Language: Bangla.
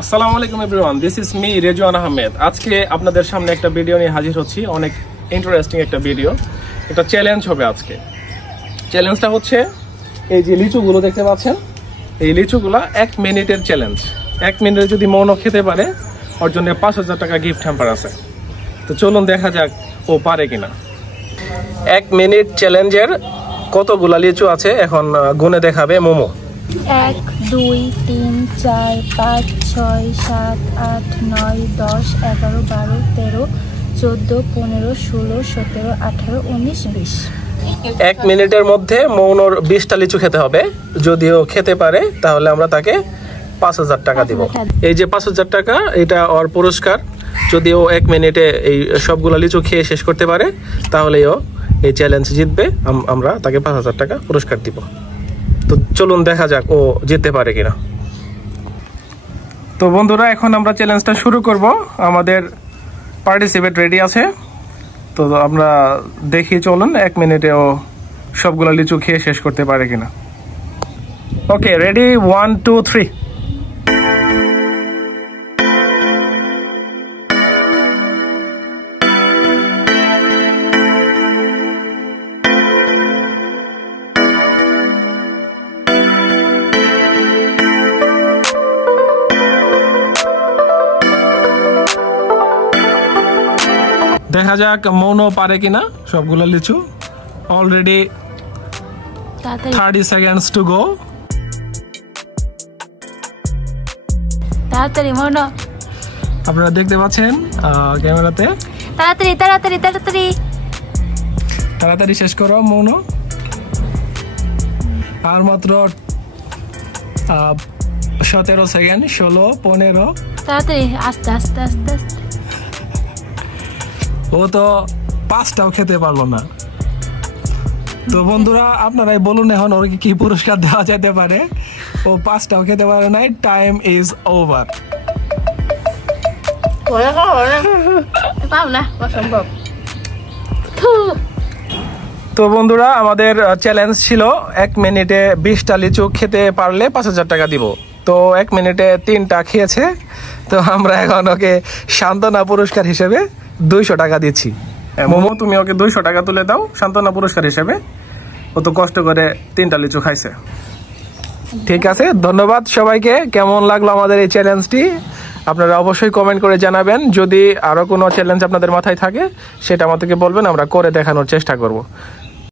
আসসালামু আলাইকুম everyone, this is me Rezwan Ahmed. আজকে আপনাদের সামনে একটা ভিডিও নিয়ে হাজির হচ্ছি, অনেক ইন্টারেস্টিং একটা ভিডিও। এটা চ্যালেঞ্জ হবে আজকে। চ্যালেঞ্জটা হচ্ছে এই যে লিচুগুলো দেখতে পাচ্ছেন, এই লিচুগুলা 1 মিনিটের চ্যালেঞ্জ। 1 মিনিটে যদি মৌন খেতে পারে ওর জন্য 5,000 টাকা গিফট হ্যাম্পার আছে। তো চলুন দেখা যাক ও পারে কিনা। 1 মিনিট চ্যালেঞ্জের কতগুলা লিচু আছে এখন গুনে দেখাবে মোমো। 1 2 3 4 5 6 7 8 9 10 11 12 13 14 15 16 17 18 19 20। 1 মিনিটের মধ্যে মৌনর 20টা লিচু খেতে হবে। যদিও খেতে পারে তাহলে আমরা তাকে 5,000 টাকা দিব। এই যে 5,000 টাকা, এটা ওর পুরস্কার। যদিও 1 মিনিটে এই সবগুলা লিচু খেয়ে শেষ করতে পারে তাহলে ও এই চ্যালেঞ্জ জিতবে। আমরা তাকে 5,000 টাকা পুরস্কার দিব। তো চলুন দেখা যাক ও জিততে পারে কিনা। তো বন্ধুরা, এখন আমরা চ্যালেঞ্জটা শুরু করব। আমাদের পার্টিসিপেট রেডি আছে, তো আমরা দেখি চলুন 1 মিনিটে ও সবগুলো লিচু খেয়ে শেষ করতে পারে কিনা। ওকে, রেডি, 1 2 3। দেখা যাক মৌনো পারে কিনা সবগুলো লিচু। Already 30 seconds to go. তাড়াতাড়ি মৌনো, আপনারা দেখতে পাচ্ছেন ক্যামেরাতে। তাড়াতাড়ি তাড়াতাড়ি তাড়াতাড়ি তাড়াতাড়ি শেষ করো মৌনো। আর মাত্র 17 সেকেন্ড, 16 15। তাড়াতাড়ি, আস্তে আস্তে আস্তে আস্তে। ও তো 5টাও খেতে পারলো না। তো বন্ধুরা, আপনারাই বলুন এখন ওর কি পুরস্কার দেওয়া যেতে পারে। ও 5টাও খেতে পারে নাই। Time is over. তো বন্ধুরা, আমাদের চ্যালেঞ্জ ছিল 1 মিনিটে 20টা লিচু খেতে পারলে 5,000 টাকা দিব। তো 1 মিনিটে 3টা খেয়েছে। তো আমরা এখন ওকে সান্ত্বনা পুরস্কার হিসেবে 200 টাকা দিচ্ছি। মোমো, তুমি ওকে 200 টাকা তুলে দাও সান্ত্বনা পুরস্কার হিসেবে। ও তো কষ্ট করে 3টা লিচু খাইছে। ঠিক আছে, ধন্যবাদ সবাইকে। কেমন লাগলো আমাদের এই চ্যালেঞ্জটি আপনারা অবশ্যই কমেন্ট করে জানাবেন। যদি আরো কোনো চ্যালেঞ্জ আপনাদের মাথায় থাকে সেটা আমাদেরকে বলবেন, আমরা করে দেখানোর চেষ্টা করব।